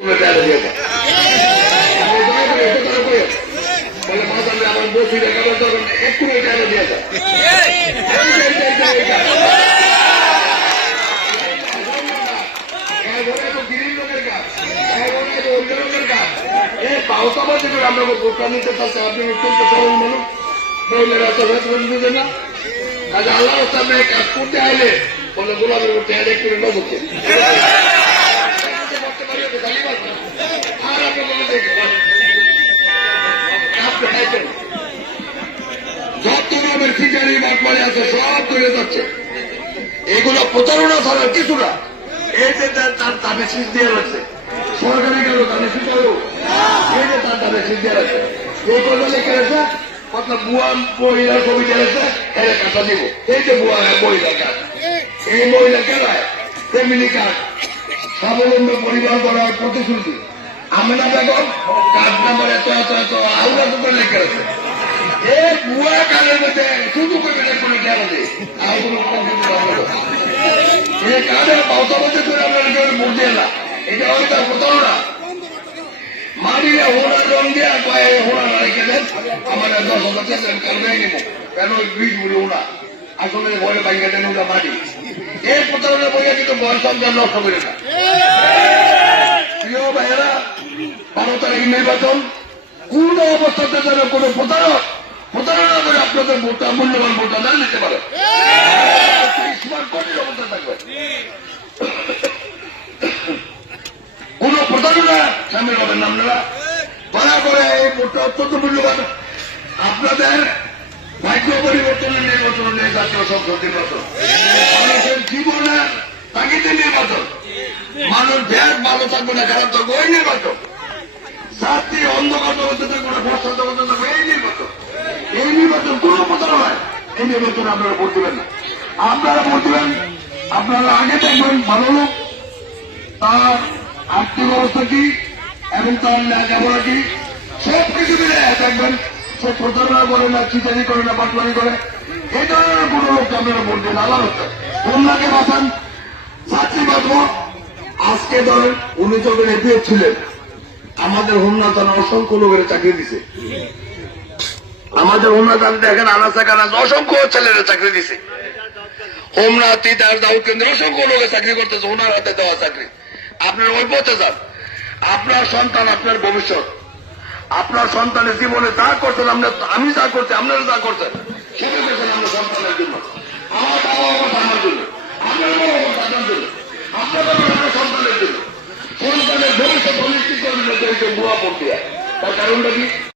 আমার বসি রেখাবার দরকার একটু টাকা দিয়ে যায় আমরা ভোটটা নিতে চাচ্ছি আপনি অত্যন্ত সরল মানুষ মহিলারা তো বুঝে না কাজ আল্লাহর সামনে কাজ করতে আইলে বলে গোলামের করতে আইলে একটু নবকে আর আপনি বলে দেখবেন যত রকমের ফিচারি বাটমারি আছে সব তৈরি যাচ্ছে এগুলো প্রতারণা ছাড়ার কিছু না এই যে তার দামে শীষ দিয়ে রাখছে সরকারি গেল দামে শীষ হলো এই যে তার দামে শীষ দিয়ে রাখছে এই কথা লিখে রয়েছে মতলব বুয়া মহিলা ছবি দিয়েছে এর কাটা দিব এই যে বুয়া মহিলা কাজ এই মহিলা কেলায় ফ্যামিলি কার্ড স্বাবলম্বী পরিবার করার প্রতিশ্রুতি আমেনা বেগম কার্ড নাম্বার এত এত এত আলাদা তো লিখে রয়েছে এই বুয়া কাজের মধ্যে শুধু করে কোনো খেলা নেই আর কোনো এই কাজের পাওতাবাদে করে আপনারা ভোট দিয়ে না এটা হয়তো তার প্রতারণা মারিয়ে হোনার রং দিয়ে কয়ে হোনা রেখে দেন আমার 10,000 করবে নিব কেন ব্রিজ বলে হোনা আসলে ভয়ে বাইকে দেন ওটা মারি এই প্রতারণা বইয়া কিন্তু বয়স সন্তান নষ্ট করে না প্রিয় ভাইয়েরা 12 তারিখ নির্বাচন কোন অবস্থাতে যেন কোনো প্রতারণা করে আপনাদের ভোটটা মূল্যবান ভোটটা না নিতে পারে স্মার্ট কোটির অবস্থা থাকবে কোন প্রতারণা সামিল হবেন না আপনারা দয়া করে এই ভোটটা অত্যন্ত মূল্যবান আপনাদের ভাগ্য পরিবর্তনের নির্বাচন নেই জাতীয় সংসদ নির্বাচন মানুষের জীবনের তাগিদের নির্বাচন মানুষ ভ্যাট ভালো থাকবে না খারাপ থাকবে ওই নির্বাচন জাতি অন্ধকার জগতে থাকবে না বর্ষা জগতে থাকবে এই নির্বাচন কোন প্রতারণায় এই নির্বাচন আপনারা ভোট দেবেন না আপনারা ভোট দেবেন আপনারা আগে দেখবেন ভালো লোক তার আর্থিক অবস্থা কি এবং তার লেখাপড়া কি সবকিছু মিলে দেখবেন সে প্রতারণা করে না চিতারি করে না বাটমারি করে এই ধরনের কোন লোককে আপনারা ভোট দেন আল্লাহ হচ্ছে কন্যাকে বাঁচান চাকরি বাঁচব আজকে ধরেন উনি যখন এপিএফ ছিলেন আমাদের হোমনা থানা অসংখ্য লোকের চাকরি দিছে আমাদের হোমনা থানা দেখেন আনাচা কানাচ অসংখ্য ছেলেরা চাকরি দিছে হোমনা তিতার দাউদ কেন্দ্রে অসংখ্য লোকের চাকরি করতেছে ওনার হাতে দেওয়া চাকরি আপনার ওই পথে যান আপনার সন্তান আপনার ভবিষ্যৎ আপনার সন্তানের জীবনে যা করছেন আমি যা করছি আপনারা যা করছেন সেটা করছেন আমার সন্তানের জন্য আমার বাবা আমার আমার জন্য আপনার বাবা আমার আপনার জন্য আপনার বাবা আমার সন্তানের জন্য সন্তানের ভবিষ্যৎ অনিশ্চিত করবেন বুয়া প্রক্রিয়া তার কারণটা কি